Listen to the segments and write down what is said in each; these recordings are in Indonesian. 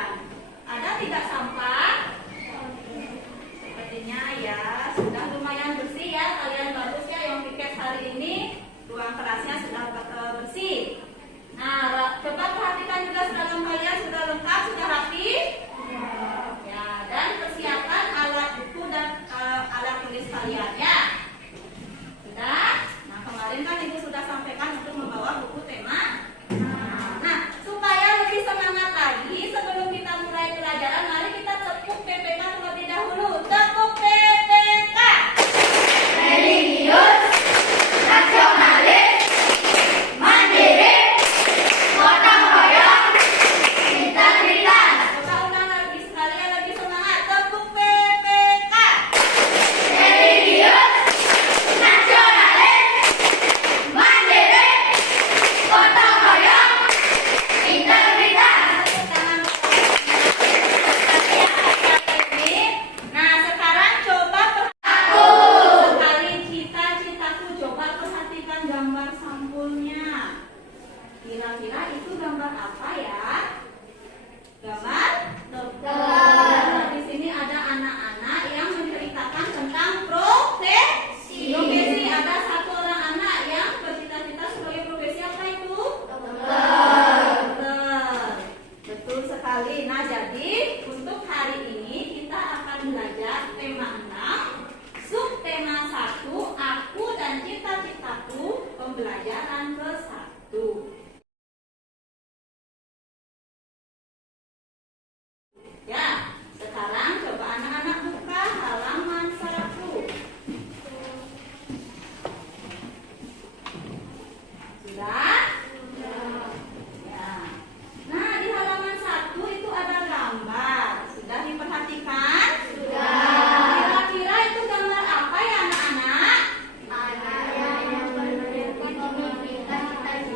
kalian. Ada tidak sampah? Sepertinya ya sudah lumayan bersih ya. Kalian bagus ya yang piket hari ini. Ruang kelasnya sudah bersih. Nah, coba perhatikan juga seragam kalian sudah lengkap, sudah rapi. Ya, dan persiapan alat buku dan alat tulis kalian ya. Sudah? Nah, kemarin kan Ibu sudah sampaikan untuk membawa buku tema. Nah, supaya lebih semangat lagi sebelum kita mulai pelajaran, mari kita tepuk PPK terlebih dahulu. Tepuk PPK. Religius, nasionalis, mandiri, gotong royong, integritas. Coba ulang lagi sekali yang lebih semangat. Tepuk PPK. Religius, nasionalis, mandiri, gotong royong, integritas. Nah, sekarang coba Aku. sekali cita-citaku. Coba perhatikan gambar sampulnya. Kira-kira itu gambar apa ya? Gambar Dokter. Di sini ada anak-anak yang menceritakan tentang profesi. Ada satu orang anak yang bercita-cita sebagai profesi apa itu? Dokter. Betul sekali. Nah, jadi untuk hari ini kita akan belajar tema 6, subtema 1, aku dan cita-citaku, pembelajaran ke-1. Ya, sekarang coba anak-anak buka halaman 1. Sudah? Ya. Nah, di halaman 1 itu ada gambar. Sudah diperhatikan? Kira-kira itu gambar apa ya anak-anak?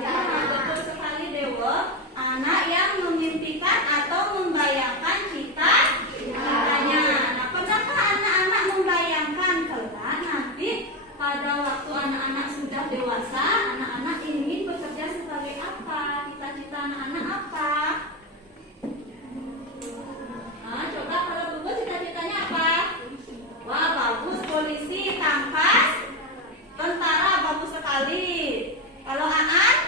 Ya, betul sekali Dewa. Anak yang memimpikan atau membayangkan cita-citanya. Nah, pernahkah anak-anak membayangkan kelak nanti pada waktu anak-anak sudah dewasa, anak-anak ingin bekerja sebagai apa? Cita-cita anak-anak apa? Nah, coba kalau Bubu cita-citanya apa? Wah, bagus, polisi, tangkas, tentara, bagus sekali. Kalau Aan?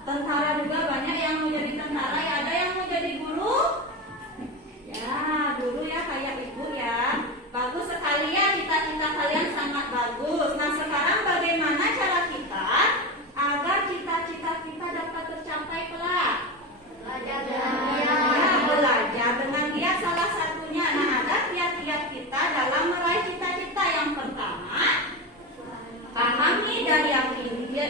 Tentara juga banyak yang mau jadi tentara ya. Ada yang mau jadi guru? Ya, guru ya kayak ibu ya. Bagus sekali ya, cita-cita kalian sangat bagus. Nah, sekarang bagaimana cara kita agar cita-cita kita dapat tercapai kelak? Ya, belajar dengan giat salah satunya. Nah, ada kiat-kiat kita dalam meraih cita-cita. Yang pertama, pahami dan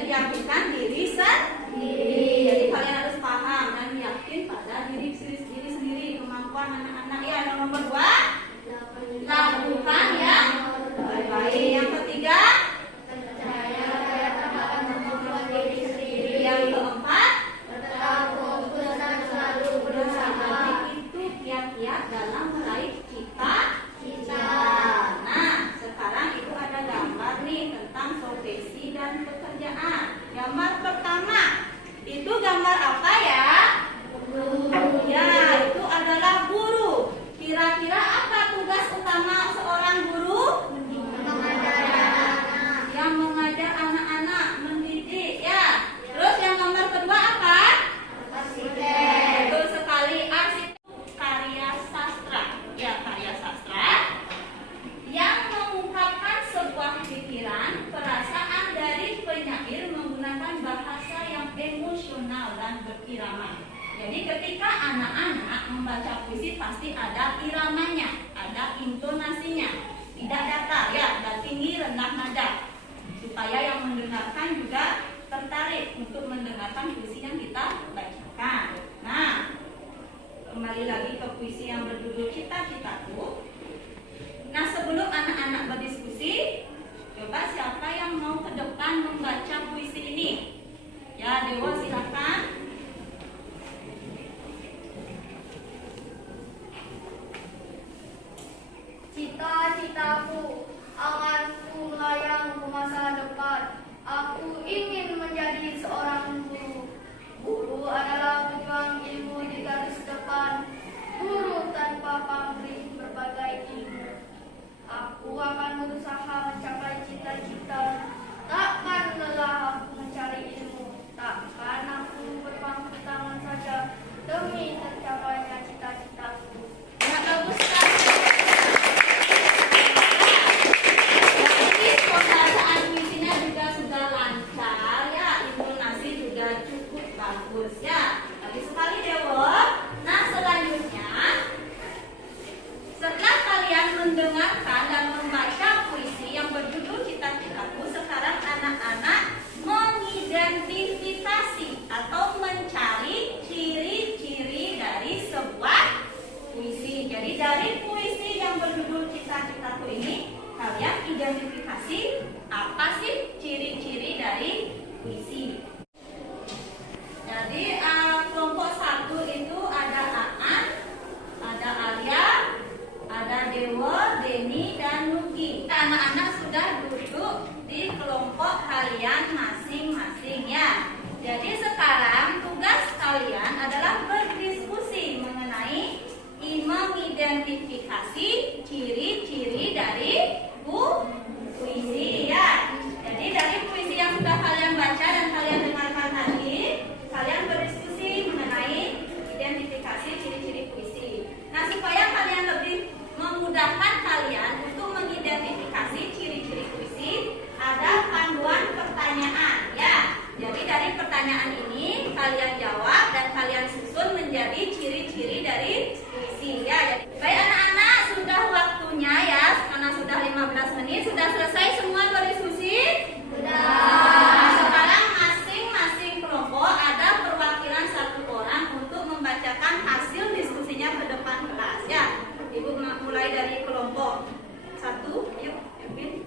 yakinkan diri sendiri. Jadi kalian harus paham dan yakin pada diri sendiri, kemampuan anak-anak ya. Nomor 2, lakukan yang baik-baik. Yang ketiga, yang keempat, berusaha. Itu kiat-kiat dalam meraih cita-cita. Nah, sekarang itu ada gambar nih tentang profesi dan pekerjaan. Gambar pertama, itu gambar apa ya? Ya, itu adalah guru. Kira-kira apa tugas utama seorang guru? Yang mengajar anak-anak, mendidik ya. Terus yang gambar kedua apa? Betul sekali, arsitek, karya sastra. Ya, karya sastra yang mengungkapkan sebuah pikiran, perasaan dari penyair menggunakan bahasa yang emosional dan berirama. Jadi ketika anak-anak membaca puisi pasti ada iramanya, ada intonasinya, tidak datar ya, dan tinggi rendah nada, supaya yang mendengarkan juga tertarik untuk mendengarkan puisi yang kita bacakan. Nah, kembali lagi ke puisi yang berjudul Cita-citaku. Nah, sebelum anak-anak berdiskusi, coba siapa yang mau ke depan membaca puisi ini? Ya, Dewa silakan. Cita-citaku, anganku melayang ke masa depan. Aku ingin menjadi seorang guru. Guru adalah pejuang ilmu di garis depan. mengidentifikasi ciri-ciri dari puisi ya. Jadi dari puisi yang sudah kalian baca dan kalian dengarkan tadi, kalian berdiskusi mengenai identifikasi ciri-ciri puisi. Nah, supaya kalian lebih memudahkan kalian untuk mengidentifikasi ciri-ciri puisi, ada panduan pertanyaan ya. Jadi dari pertanyaan ini kalian jawab dan kalian susun menjadi ciri-ciri dari puisi ya. Baik anak-anak, sudah waktunya ya, karena sudah 15 menit. Sudah selesai semua berdiskusi? Sudah. Nah, sekarang masing-masing kelompok ada perwakilan satu orang untuk membacakan hasil diskusinya ke depan kelas ya. Ibu mulai dari kelompok 1, yuk Evin.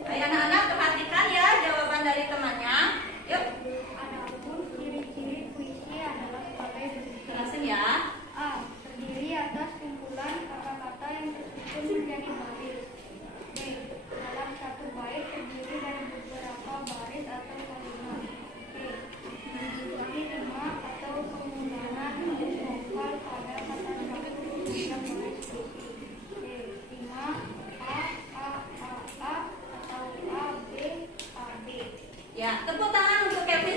Baik anak-anak, perhatikan ya jawaban dari temannya. Yuk. Adapun ciri-ciri puisi adalah sebagai berikut. Jelasin ya. A. Terdiri atas kumpulan kata-kata yang tersusun menjadi baris. B. Dalam satu bait terdiri dari beberapa baris atau kalimat. C. Menjumlahi rima atau penggunaan vokal pada kata satu yang baris puisi. D. Rima A atau A, B, A, B. Ya, tepuk tangan untuk Kevin.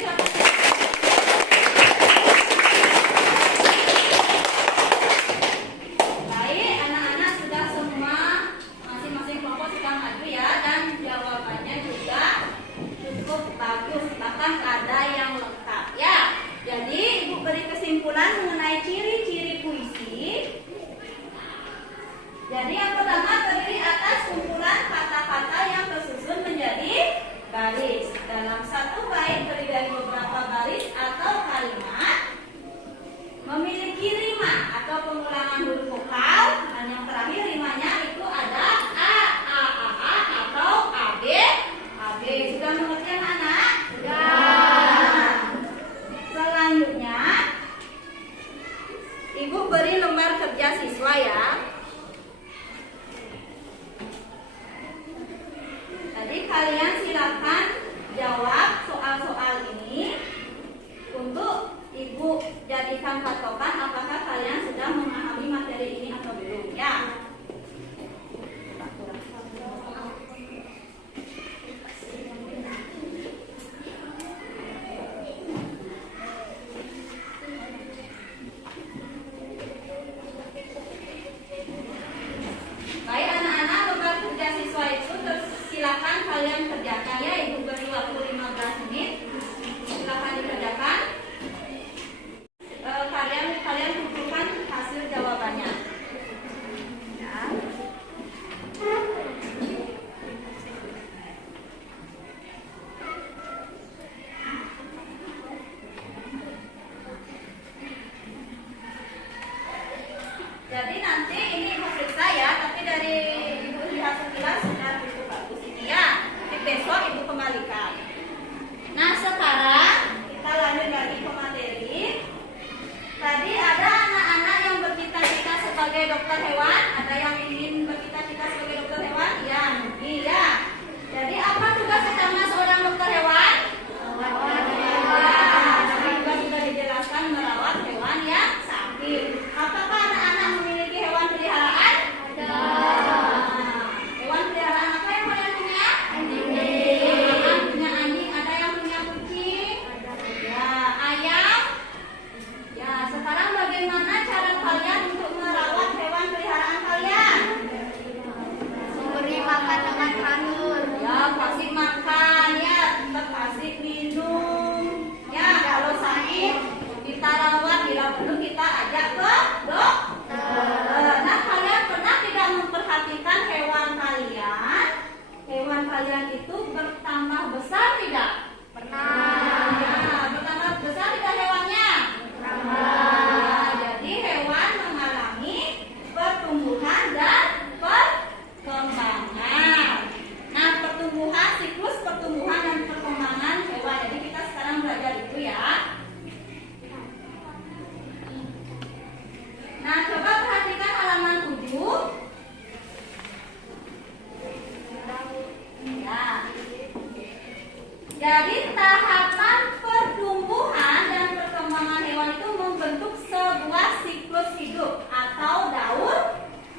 Baik, anak-anak sudah semua masing-masing kelompok sudah maju ya, dan jawabannya juga cukup bagus, bahkan ada yang lengkap ya. Jadi ibu beri kesimpulan mengenai ciri-ciri puisi. Jadi yang pertama terdiri atas kumpulan kata-kata yang tersusun menjadi baris. Dalam satu bait terdiri dari beberapa baris atau kalimat, memiliki rima atau pengulangan huruf vokal, dan yang terakhir rimanya itu ada a atau ab. Sudah mengerti anak-anak? Sudah. Selanjutnya, ibu beri lembar kerja siswa ya. Jadi kalian silakan jawab soal-soal ini untuk ibu jadikan patokan apakah kalian sudah memahami materi ini atau belum ya. Baik anak-anak, lembar kerja siswa itu silakan kalian kerjakan ya. Ibu beri waktu 15 menit. Silakan dikerjakan. Kalian kumpulkan hasil jawabannya. Ya. Jadi nanti ini ibu periksa ya, tapi dari ibu lihat sekilas sudah cukup bagus ini ya. Nanti besok ibu kembalikan. Nah sekarang kita lanjut lagi ke materi. Tadi ada anak-anak yang bercita-cita sebagai dokter hewan. Ada yang ingin bercita-cita sebagai dokter hewan? Ya, iya. Jadi apa tugas utama seorang dokter hewan? Merawat hewan. Tadi juga sudah dijelaskan merawat hewan yang sakit. Apakah anak-anak memiliki hewan peliharaan? Ada. Hewan peliharaan apa yang kalian punya? Anjing. Anak punya anjing. Ada yang punya kucing? Ya, ayam. Ya, sekarang bagaimana cara kalian untuk merawat hewan peliharaan kalian? Memberi makan dengan teratur. Ya, kasih makan ya, tetap kasih minum.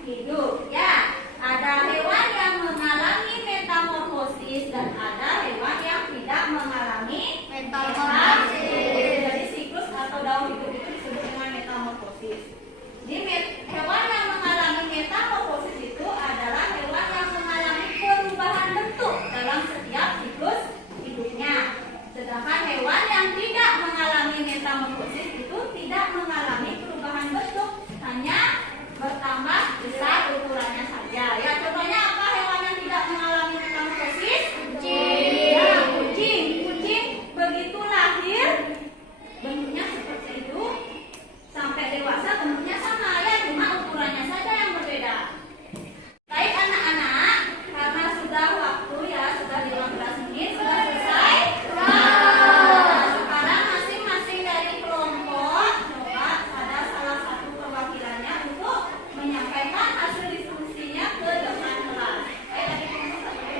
hidup. Ya, ada hewan yang mengalami metamorfosis dan ada hewan yang tidak mengalami metamorfosis. Jadi siklus atau daur hidup itu disebut dengan metamorfosis. Hewan yang mengalami metamorfosis itu adalah hewan yang mengalami perubahan bentuk dalam setiap siklus hidupnya. Sedangkan hewan yang tidak mengalami metamorfosis itu tidak mengalami perubahan bentuk, hanya bertambah besar ukurannya saja. Ya, contohnya apa hewan yang tidak mengalami metamorfosis? Kucing. Ya, kucing. Kucing begitu lahir bentuknya seperti itu, sampai dewasa bentuknya sama, ya, cuma ukurannya saja yang berbeda. Baik anak-anak, karena sudah waktu ya, sudah 15 menit, sudah selesai. Nah, sekarang masing-masing dari kelompok coba ada salah satu perwakilannya untuk menyampaikan hasil diskusinya ke depan kelas. Dari kelompok satu.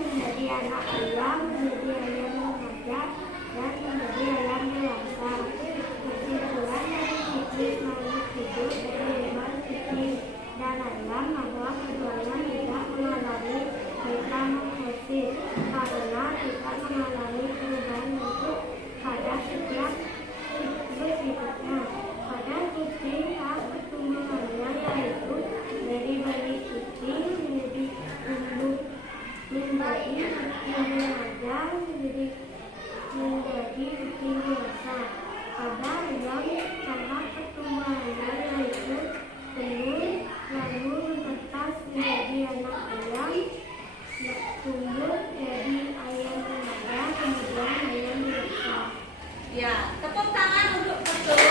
Menjadi anak ayam, menjadi ayam mengajar, dan menjadi ayam dewasa. Kesimpulan dari siklus makhluk hidup dari hewan, kucing, dan ayam adalah keduanya tidak mengalami metamorfosis karena tidak mengalami perubahan bentuk pada setiap siklus hidupnya. Pada kucing, tahap pertumbuhannya yaitu dari bayi kucing menjadi tumbuh menjadi kucing remaja menjadi kucing dewasa. Pada ayam, tahap pertumbuhannya yaitu telur, lalu menetas menjadi anak ayam, tumbuh jadi ayam remaja, kemudian ayam dewasa. Ya, tepuk tangan untuk betul.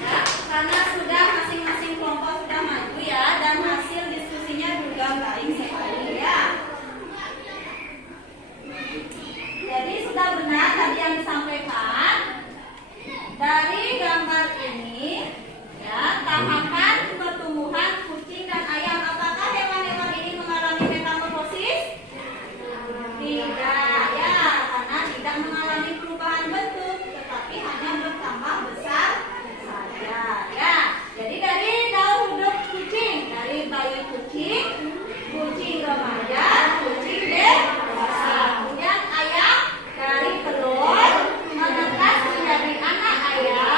Ya, karena sudah masing-masing kelompok sudah maju ya, dan hasil diskusinya juga baik sekali ya. Jadi sudah benar tadi yang disampaikan. Dari gambar ini ya, tahapan pertumbuhan kucing dan ayam. Apakah hewan-hewan ini mengalami metamorfosis? Tidak ya, karena tidak mengalami perubahan bentuk, tetapi hanya bertambah besar saja ya. Jadi dari daur hidup kucing, dari bayi kucing, kucing remaja, kucing dewasa. Kemudian ayam dari telur menetas menjadi anak ayam,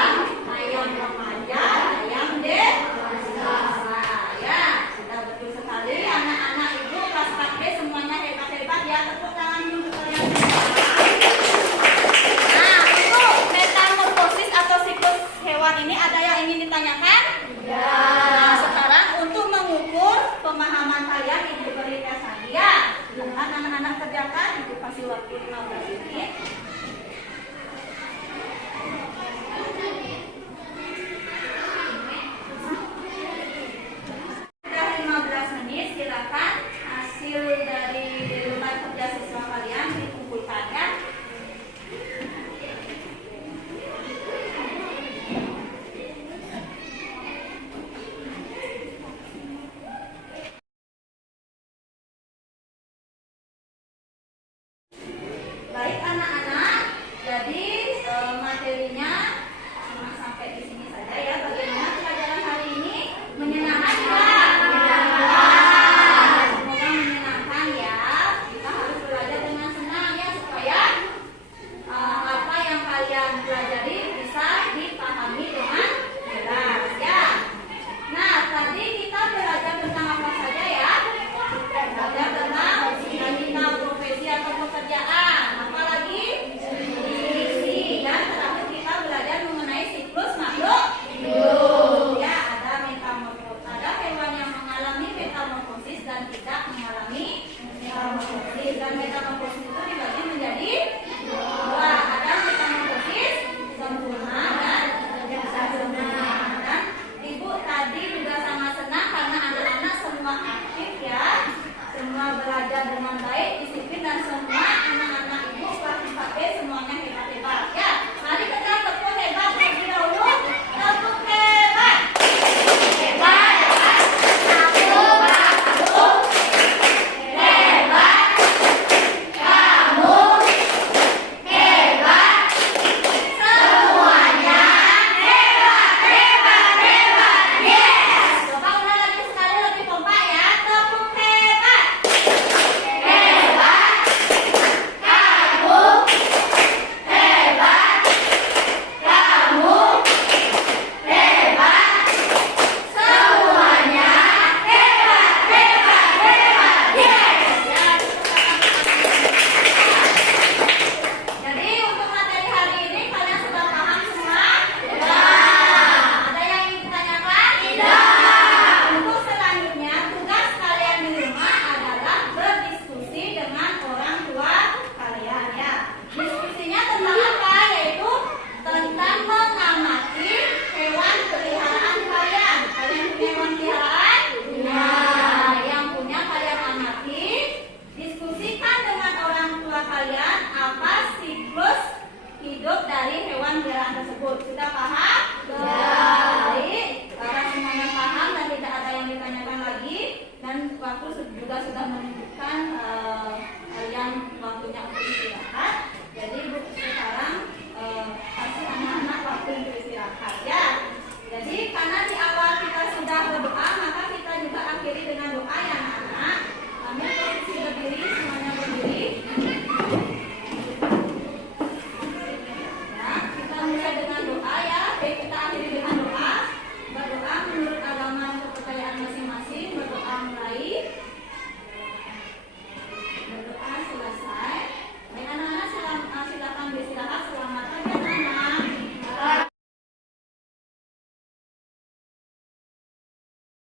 tersebut. Sudah paham?